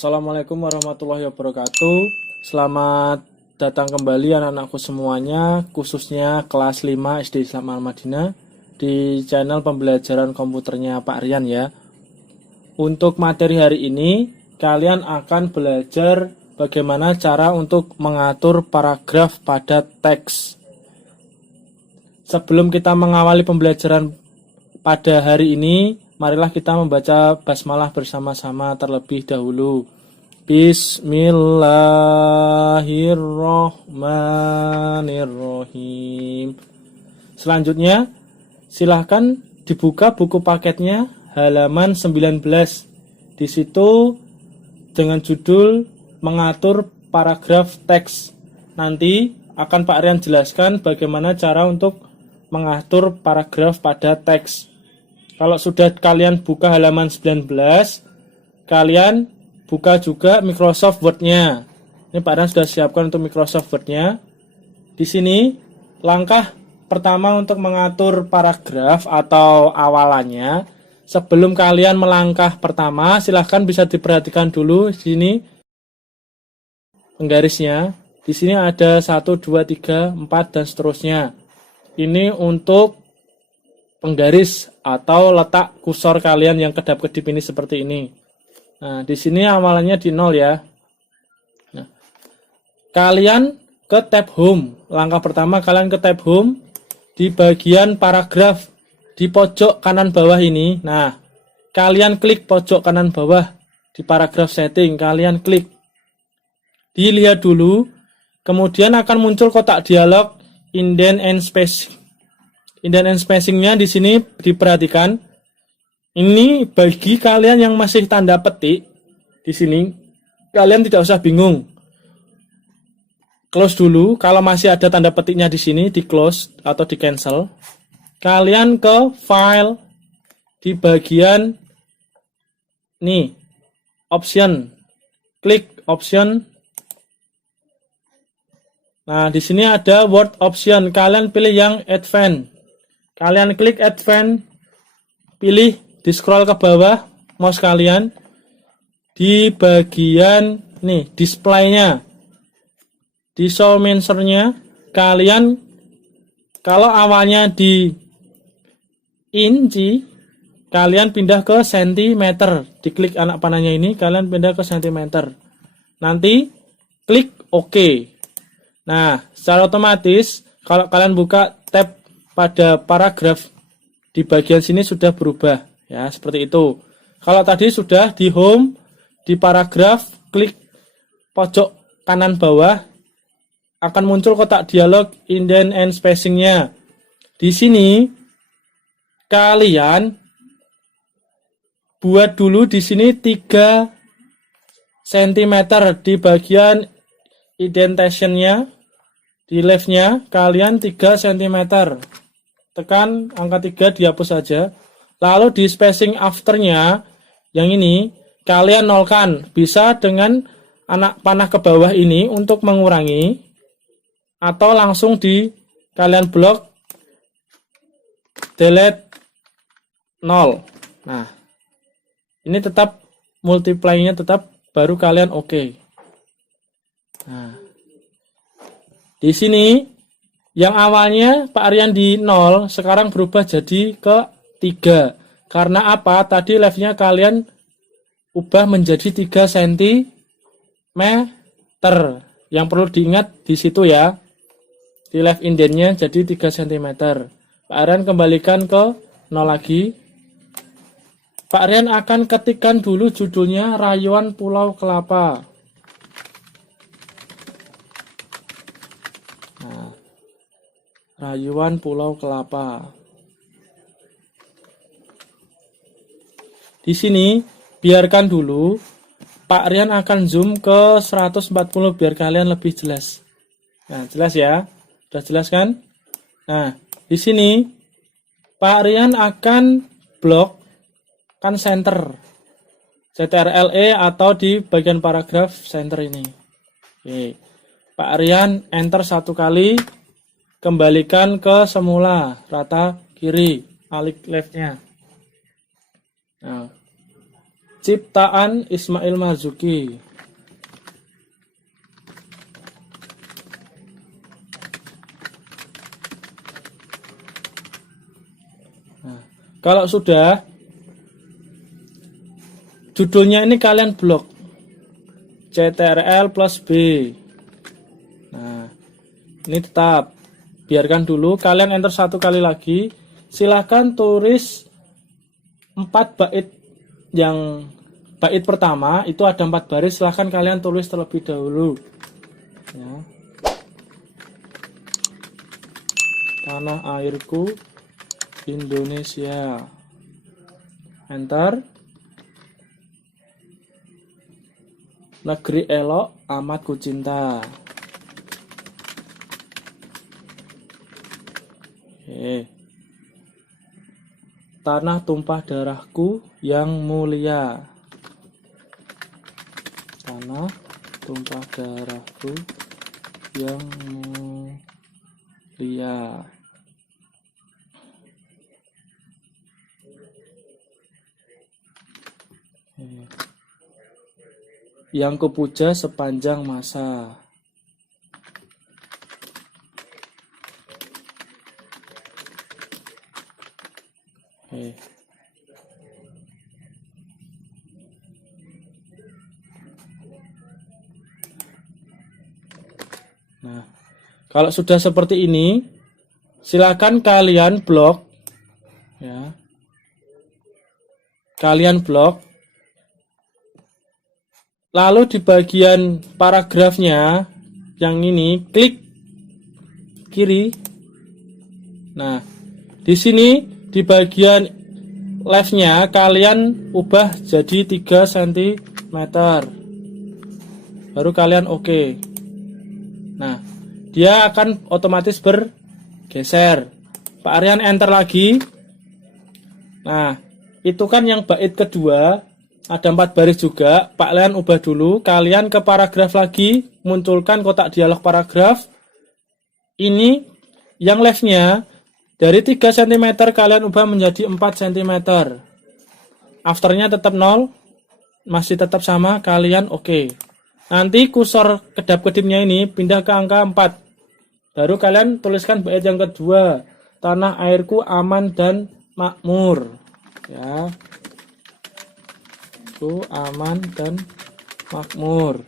Assalamualaikum warahmatullahi wabarakatuh. Selamat datang kembali anak-anakku semuanya, khususnya kelas 5 SD Islam Al-Madinah di channel pembelajaran komputernya Pak Rian ya. Untuk materi hari ini, kalian akan belajar bagaimana cara untuk mengatur paragraf pada teks. Sebelum kita mengawali pembelajaran pada hari ini, marilah kita membaca basmalah bersama-sama terlebih dahulu. Bismillahirrohmanirrohim. Selanjutnya, silahkan dibuka buku paketnya halaman 19. Di situ dengan judul mengatur paragraf teks. Nanti akan Pak Rian jelaskan bagaimana cara untuk mengatur paragraf pada teks. Kalau sudah kalian buka halaman 19, kalian buka juga Microsoft Word-nya. Ini Pak Rian sudah siapkan untuk Microsoft Word-nya. Di sini, langkah pertama untuk mengatur paragraf atau awalannya. Sebelum kalian melangkah pertama, silahkan bisa diperhatikan dulu di sini penggarisnya. Di sini ada 1, 2, 3, 4, dan seterusnya. Ini untuk penggaris atau letak kursor kalian yang kedap-kedip ini seperti ini. Nah, di sini awalannya di 0 ya. Nah, kalian ke tab home. Langkah pertama kalian ke tab home di bagian paragraf di pojok kanan bawah ini. Nah, kalian klik pojok kanan bawah di paragraf setting, kalian klik. Dilihat dulu, kemudian akan muncul kotak dialog indent and spacing. Indent and spacing-nya di sini diperhatikan. Ini bagi kalian yang masih tanda petik di sini, kalian tidak usah bingung. Close dulu. Kalau masih ada tanda petiknya di sini, di close atau di cancel. Kalian ke file di bagian nih, option. Klik option. Nah, di sini ada word option. Kalian pilih yang advance. Kalian klik advance. Pilih di scroll ke bawah mouse kalian. Di bagian nih, display-nya. Di show mention-nya, kalian kalau awalnya di inci, kalian pindah ke sentimeter. Diklik anak panahnya ini, kalian pindah ke sentimeter. Nanti klik OK. Nah, secara otomatis kalau kalian buka tab pada paragraf di bagian sini sudah berubah ya, seperti itu. Kalau tadi sudah di home, di paragraf, klik pojok kanan bawah akan muncul kotak dialog indent and spacing-nya. Di sini kalian buat dulu di sini 3 cm di bagian indentation-nya. Di left-nya kalian 3 cm. Tekan angka 3, dihapus saja. Lalu di spacing after-nya yang ini kalian nolkan. Bisa dengan anak panah ke bawah ini untuk mengurangi, atau langsung di kalian blok delete 0. Nah, ini tetap multiply-nya tetap, baru kalian oke. Nah, di sini yang awalnya Pak Aryan di 0 sekarang berubah jadi ke 3. Karena apa? Tadi left-nya kalian ubah menjadi 3 cm. Yang perlu diingat di situ ya. Di left indent-nya jadi 3 cm. Pak Aryan kembalikan ke 0 lagi. Pak Aryan akan ketikkan dulu judulnya Rayuan Pulau Kelapa. Rayuan Pulau Kelapa. Di sini biarkan dulu. Pak Rian akan zoom ke 140 biar kalian lebih jelas. Nah, jelas ya? Sudah jelas kan? Nah, di sini Pak Rian akan blok kan center. CTRL-E atau di bagian paragraf center ini. Oke. Pak Rian enter 1 kali. Kembalikan ke semula, rata kiri, alik left-nya. Nah, Ciptaan Ismail Marzuki. Nah, kalau sudah, judulnya ini kalian blok CTRL plus B. Nah, ini tetap biarkan dulu. Kalian enter satu kali lagi. Silahkan tulis 4 bait. Yang bait pertama itu ada 4 baris. Silahkan kalian tulis terlebih dahulu ya. Tanah airku Indonesia. Enter. Negeri elok amat ku cinta. Oke. Tanah tumpah darahku yang mulia. Tanah tumpah darahku yang mulia. Oke. Yang kupuja sepanjang masa. Oke. Nah, kalau sudah seperti ini, silakan kalian blok ya. Kalian blok. Lalu di bagian paragrafnya yang ini klik kiri. Nah, di sini di bagian leftnya kalian ubah jadi 3 cm. Baru kalian oke. Nah, dia akan otomatis bergeser. Pak Aryan enter lagi. Nah, itu kan yang bait kedua. Ada 4 baris juga. Pak Aryan ubah dulu. Kalian ke paragraf lagi. Munculkan kotak dialog paragraf. Ini yang leftnya dari 3 cm kalian ubah menjadi 4 cm. Afternya tetap 0. Masih tetap sama. Kalian oke. Nanti kursor kedap-kedipnya ini pindah ke angka 4. Baru kalian tuliskan bait yang kedua. Tanah airku aman dan makmur. Ya. Aman dan makmur.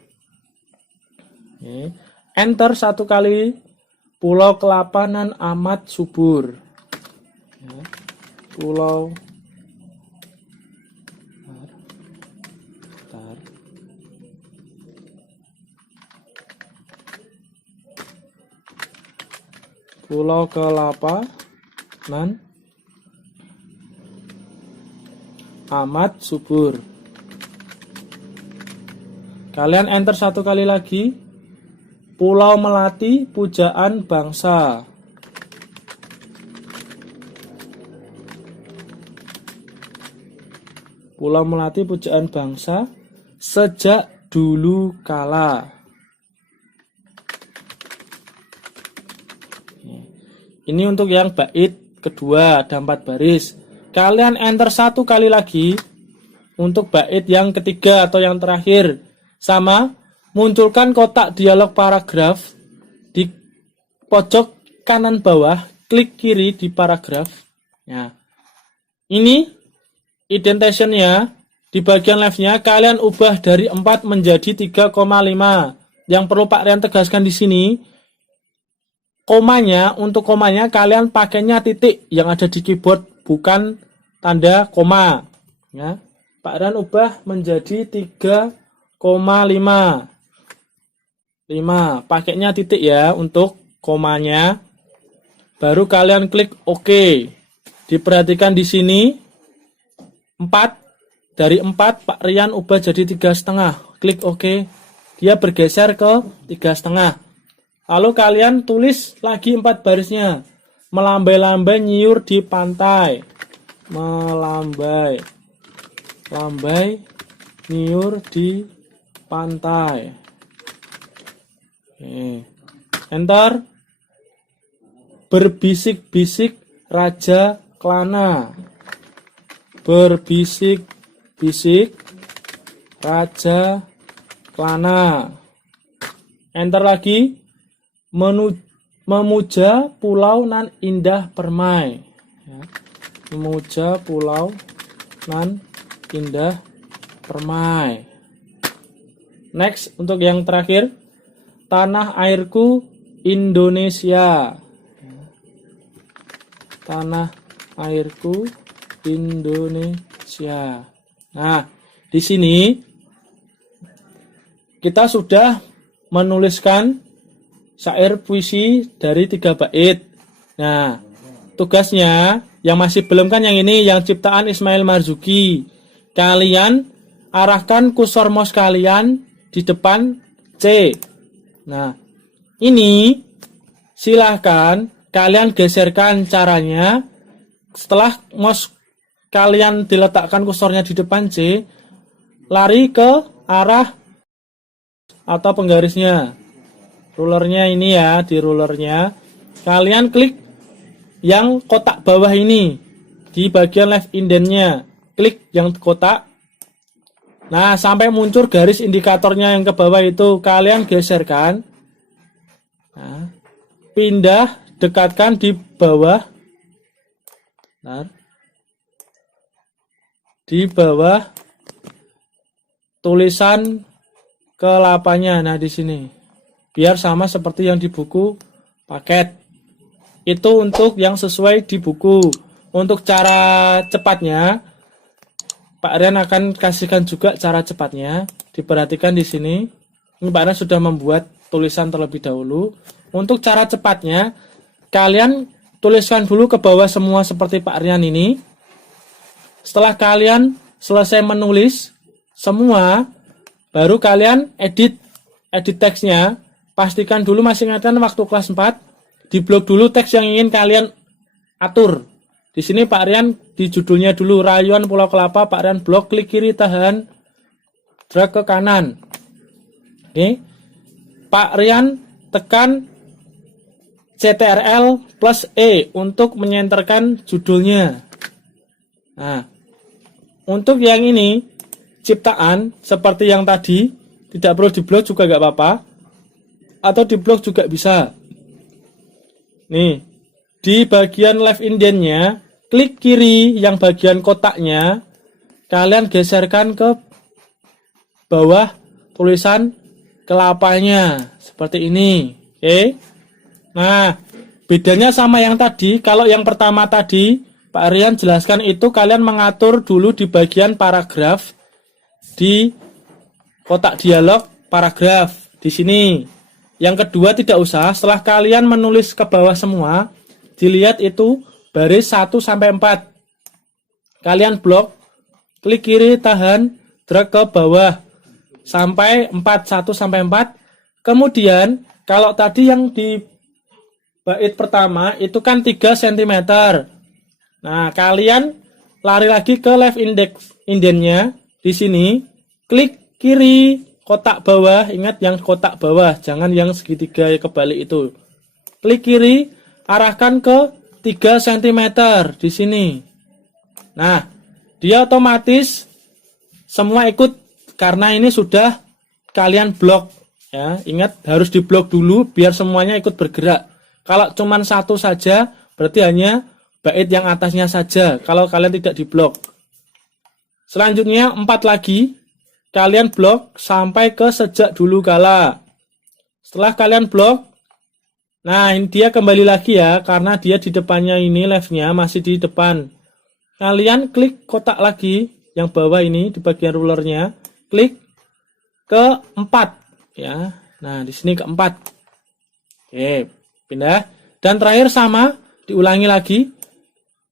Oke. Enter satu kali. Pulau Kelapa nan amat subur ya. Pulau Pulau Kelapa nan amat subur. Kalian enter satu kali lagi. Pulau Melati pujaan bangsa. Pulau Melati pujaan bangsa sejak dulu kala. Ini untuk yang bait kedua, ada 4 baris. Kalian enter satu kali lagi untuk bait yang ketiga atau yang terakhir. Sama, munculkan kotak dialog paragraf di pojok kanan bawah, klik kiri di paragraf. Ya. Ini indentation-nya di bagian leftnya kalian ubah dari 4 menjadi 3,5. Yang perlu Pak Rian tegaskan di sini, komanya, untuk komanya kalian pakainya titik yang ada di keyboard, bukan tanda koma. Ya. Pak Rian ubah menjadi 3,5. Pakainya titik ya untuk komanya. Baru kalian klik OK. Diperhatikan di sini 4 dari 4 Pak Rian ubah jadi 3,5. Klik OK. Dia bergeser ke 3,5. Lalu kalian tulis lagi 4 barisnya. Melambai-lambai nyiur di pantai. Melambai nyiur di pantai. Oke. Enter. Berbisik-bisik Raja Klana. Berbisik-bisik Raja Klana. Enter lagi. Memuja pulau nan indah permai. Ya. Memuja pulau nan indah permai. Next, untuk yang terakhir, tanah airku Indonesia. Tanah airku Indonesia. Nah, di sini kita sudah menuliskan syair puisi dari 3 bait. Nah, tugasnya yang masih belum kan yang ini, yang ciptaan Ismail Marzuki. Kalian arahkan kursor mouse kalian di depan C. Nah, ini silahkan kalian geserkan caranya. Setelah mouse kalian diletakkan kursornya di depan C, lari ke arah atau penggarisnya. Rulernya ini ya, di rulernya kalian klik yang kotak bawah ini di bagian left indentnya. Klik yang kotak. Nah, sampai muncul garis indikatornya yang ke bawah itu kalian geserkan. Nah, pindah, dekatkan di bawah. Nah, di bawah tulisan ke-8-nya. Nah, di sini. Biar sama seperti yang di buku paket. Itu untuk yang sesuai di buku. Untuk cara cepatnya, Pak Rian akan kasihkan juga cara cepatnya. Diperhatikan di sini. Ini Pak Rian sudah membuat tulisan terlebih dahulu. Untuk cara cepatnya, kalian tuliskan dulu ke bawah semua seperti Pak Rian ini. Setelah kalian selesai menulis semua, baru kalian edit teksnya. Pastikan dulu, masih ingatkan waktu kelas 4, di blok dulu teks yang ingin kalian atur. Di sini Pak Rian di judulnya dulu, Rayuan Pulau Kelapa, Pak Rian blok, klik kiri tahan, drag ke kanan. Oke. Pak Rian tekan CTRL plus E untuk menyenterkan judulnya. Nah, untuk yang ini ciptaan seperti yang tadi, tidak perlu di blok juga gak apa-apa, atau di blok juga bisa. Nih, di bagian left indentnya, klik kiri yang bagian kotaknya, kalian geserkan ke bawah tulisan kelapanya seperti ini. Oke. Nah, bedanya sama yang tadi. Kalau yang pertama tadi Pak Rian jelaskan itu kalian mengatur dulu di bagian paragraf, di kotak dialog paragraf di sini. Yang kedua tidak usah, setelah kalian menulis ke bawah semua, dilihat itu baris 1 sampai 4. Kalian blok, klik kiri tahan, drag ke bawah sampai 4, 1 sampai 4. Kemudian kalau tadi yang di bait pertama itu kan 3 cm. Nah, kalian lari lagi ke left indentnya di sini, klik kiri kotak bawah, ingat yang kotak bawah, jangan yang segitiga kebalik itu. Klik kiri, arahkan ke 3 cm di sini. Nah, dia otomatis semua ikut karena ini sudah kalian blok ya. Ingat harus diblok dulu biar semuanya ikut bergerak. Kalau cuman satu saja berarti hanya bait yang atasnya saja kalau kalian tidak diblok. Selanjutnya 4 lagi. Kalian blok sampai ke sejak dulu kala. Setelah kalian blok, nah ini dia kembali lagi ya, karena dia di depannya ini leftnya masih di depan. Kalian klik kotak lagi yang bawah ini di bagian rulernya, klik ke 4 ya. Nah di sini ke 4. Oke, pindah. Dan terakhir sama, diulangi lagi.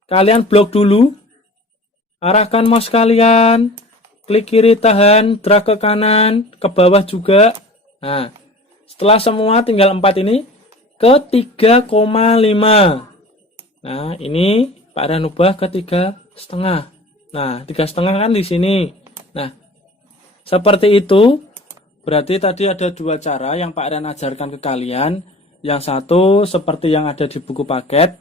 Kalian blok dulu, arahkan mouse kalian. Klik kiri tahan, drag ke kanan, ke bawah juga. Nah, setelah semua tinggal 4 ini ke 3,5. Nah, ini Pak Rian ubah ke 3,5. Nah, 3,5 kan di sini. Nah, seperti itu. Berarti tadi ada 2 cara yang Pak Rian ajarkan ke kalian. Yang satu seperti yang ada di buku paket.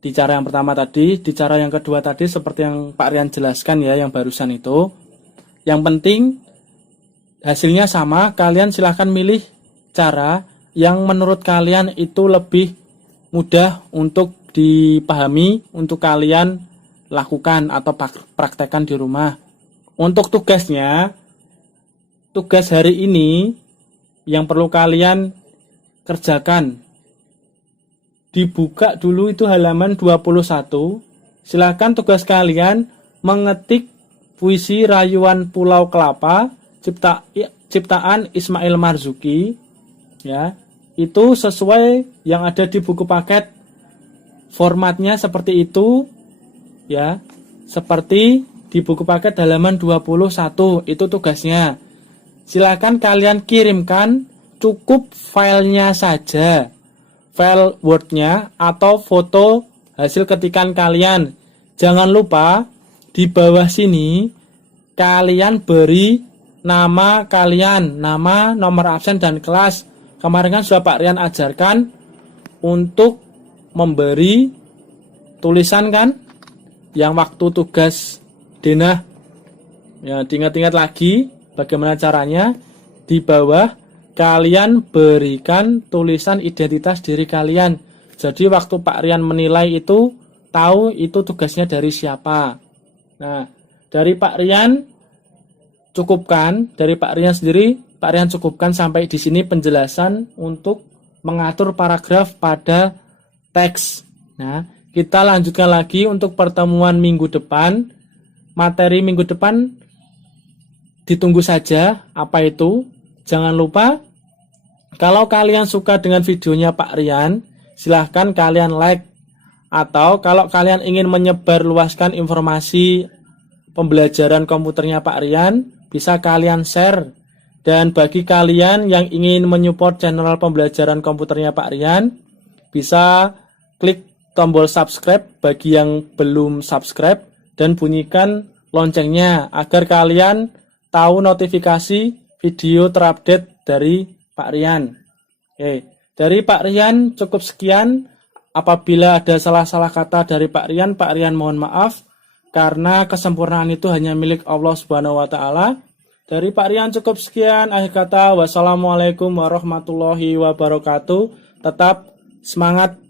Di cara yang pertama tadi, di cara yang kedua tadi seperti yang Pak Rian jelaskan ya, yang barusan itu. Yang penting hasilnya sama, kalian silahkan milih cara yang menurut kalian itu lebih mudah untuk dipahami, untuk kalian lakukan atau praktekkan di rumah. Untuk tugasnya, tugas hari ini yang perlu kalian kerjakan, dibuka dulu itu halaman 21. Silakan tugas kalian mengetik puisi Rayuan Pulau Kelapa ciptaan Ismail Marzuki, ya. Itu sesuai yang ada di buku paket. Formatnya seperti itu, ya. Seperti di buku paket halaman 21, itu tugasnya. Silakan kalian kirimkan, cukup filenya saja. File Word-nya atau foto hasil ketikan kalian. Jangan lupa di bawah sini kalian beri nama kalian, nama, nomor absen dan kelas. Kemarin kan sudah Pak Rian ajarkan untuk memberi tulisan kan, yang waktu tugas denah. Ya, diingat-ingat lagi bagaimana caranya. Di bawah kalian berikan tulisan identitas diri kalian. Jadi waktu Pak Rian menilai itu tahu itu tugasnya dari siapa. Nah, dari Pak Rian cukupkan, dari Pak Rian sendiri, Pak Rian cukupkan sampai di sini penjelasan untuk mengatur paragraf pada teks. Nah, kita lanjutkan lagi untuk pertemuan minggu depan. Materi minggu depan ditunggu saja. Apa itu? Jangan lupa, kalau kalian suka dengan videonya Pak Rian, silahkan kalian like. Atau kalau kalian ingin menyebarluaskan informasi pembelajaran komputernya Pak Rian, bisa kalian share. Dan bagi kalian yang ingin menyupport channel pembelajaran komputernya Pak Rian, bisa klik tombol subscribe bagi yang belum subscribe dan bunyikan loncengnya agar kalian tahu notifikasi video terupdate dari Pak Rian. Oke, dari Pak Rian cukup sekian. Apabila ada salah-salah kata dari Pak Rian mohon maaf, karena kesempurnaan itu hanya milik Allah Subhanahu wa taala. Dari Pak Rian cukup sekian. Akhir kata, wassalamualaikum warahmatullahi wabarakatuh. Tetap semangat